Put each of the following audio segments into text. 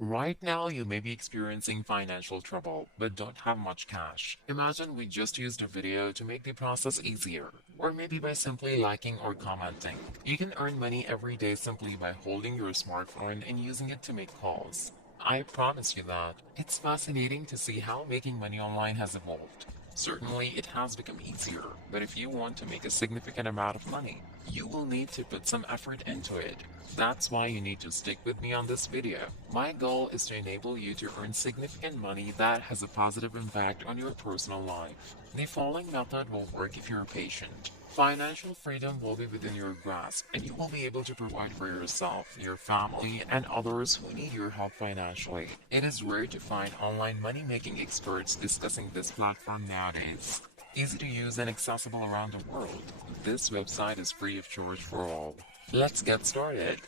Right now, you may be experiencing financial trouble, but don't have much cash. Imagine we just used a video to make the process easier, or maybe by simply liking or commenting. You can earn money every day simply by holding your smartphone and using it to make calls. I promise you that. It's fascinating to see how making money online has evolved. Certainly, it has become easier, but if you want to make a significant amount of money, you will need to put some effort into it. That's why you need to stick with me on this video. My goal is to enable you to earn significant money that has a positive impact on your personal life. The following method will work if you're patient. Financial freedom will be within your grasp, and you will be able to provide for yourself, your family, and others who need your help financially. It is rare to find online money-making experts discussing this platform nowadays. Easy to use and accessible around the world, this website is free of charge for all. Let's get started.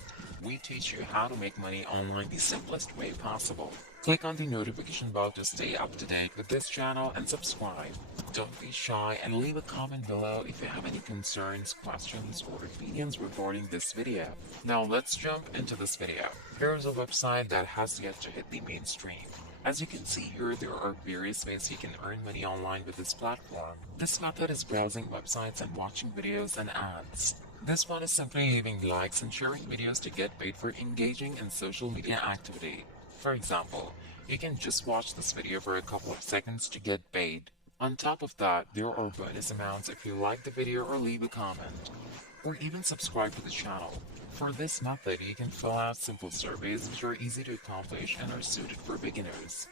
We teach you how to make money online the simplest way possible. Click on the notification bell to stay up to date with this channel and subscribe. Don't be shy and leave a comment below if you have any concerns, questions, or opinions regarding this video. Now let's jump into this video. Here's a website that has yet to hit the mainstream. As you can see here, there are various ways you can earn money online with this platform. This method is browsing websites and watching videos and ads. This one is simply leaving likes and sharing videos to get paid for engaging in social media activity. For example, you can just watch this video for a couple of seconds to get paid. On top of that, there are bonus amounts if you like the video or leave a comment, or even subscribe to the channel. For this method, you can fill out simple surveys which are easy to accomplish and are suited for beginners.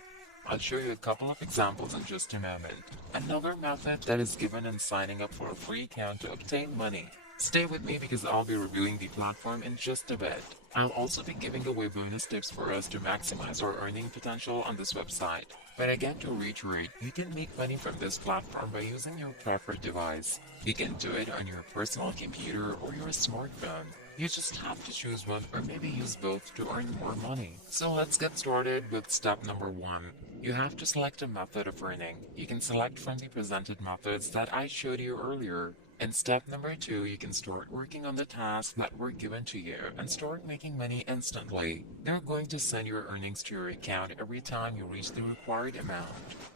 I'll show you a couple of examples in just a moment. Another method that is given in signing up for a free account to obtain money. Stay with me because I'll be reviewing the platform in just a bit. I'll also be giving away bonus tips for us to maximize our earning potential on this website. But again, to reiterate, you can make money from this platform by using your preferred device. You can do it on your personal computer or your smartphone. You just have to choose one or maybe use both to earn more money. So let's get started with step number 1. You have to select a method of earning. You can select from the presented methods that I showed you earlier. In step number 2, you can start working on the tasks that were given to you and start making money instantly. They're going to send your earnings to your account every time you reach the required amount.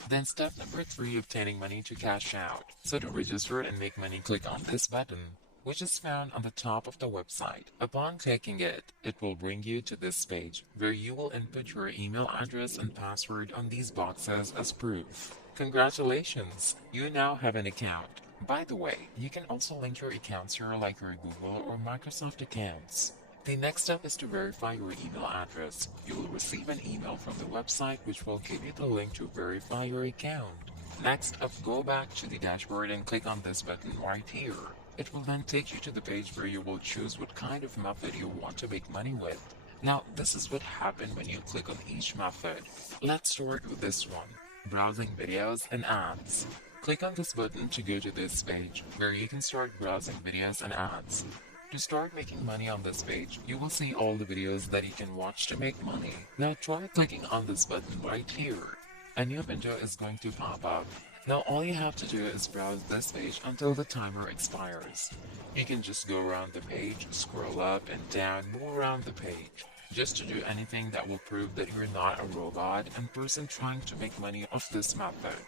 Then step number 3, obtaining money to cash out. So to register and make money, click on this button, which is found on the top of the website. Upon clicking it, it will bring you to this page where you will input your email address and password on these boxes as proof. Congratulations! You now have an account. By the way, you can also link your accounts here like your Google or Microsoft accounts. The next step is to verify your email address. You will receive an email from the website which will give you the link to verify your account. Next up, go back to the dashboard and click on this button right here. It will then take you to the page where you will choose what kind of method you want to make money with. Now, this is what happens when you click on each method. Let's start with this one, browsing videos and ads. Click on this button to go to this page, where you can start browsing videos and ads. To start making money on this page, you will see all the videos that you can watch to make money. Now try clicking on this button right here. A new window is going to pop up. Now all you have to do is browse this page until the timer expires. You can just go around the page, scroll up and down, move around the page, just to do anything that will prove that you're not a robot and person trying to make money off this method.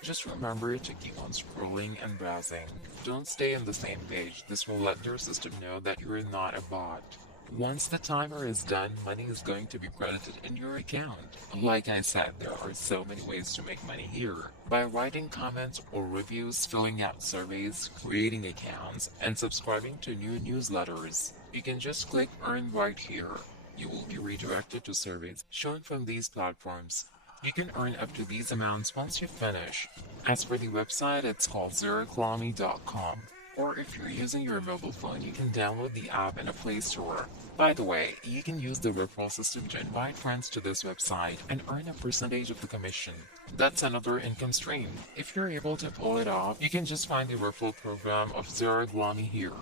Just remember to keep on scrolling and browsing. Don't stay on the same page, this will let your system know that you're not a bot. Once the timer is done, money is going to be credited in your account. Like I said, there are so many ways to make money here. By writing comments or reviews, filling out surveys, creating accounts, and subscribing to new newsletters. You can just click Earn right here. You will be redirected to surveys shown from these platforms. You can earn up to these amounts once you finish. As for the website, it's called zeroglami.com. Or if you're using your mobile phone, you can download the app in a Play Store. By the way, you can use the referral system to invite friends to this website and earn a percentage of the commission. That's another income stream. If you're able to pull it off, you can just find the referral program of Zero Glami here.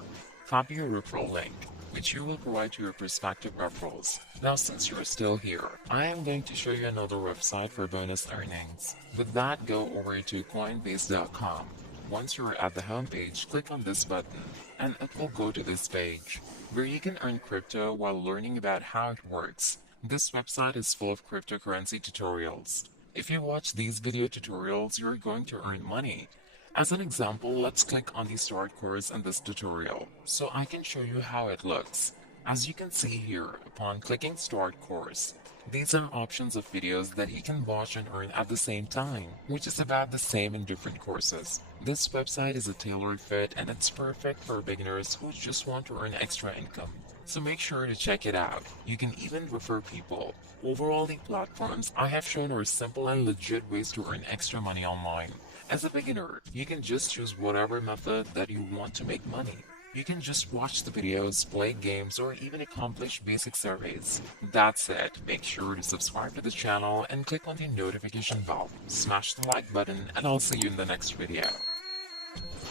Copy your referral link, which you will provide to your prospective referrals. Now since you're still here, I am going to show you another website for bonus earnings. With that, go over to Coinbase.com. Once you're at the home page, click on this button, and it will go to this page, where you can earn crypto while learning about how it works. This website is full of cryptocurrency tutorials. If you watch these video tutorials, you're going to earn money. As an example, let's click on the start course in this tutorial, so I can show you how it looks. As you can see here, upon clicking start course, these are options of videos that you can watch and earn at the same time, which is about the same in different courses. This website is a tailored fit and it's perfect for beginners who just want to earn extra income. So make sure to check it out. You can even refer people. Overall, the platforms I have shown are simple and legit ways to earn extra money online. As a beginner, you can just choose whatever method that you want to make money. You can just watch the videos, play games, or even accomplish basic surveys. That's it. Make sure to subscribe to the channel and click on the notification bell. Smash the like button and I'll see you in the next video.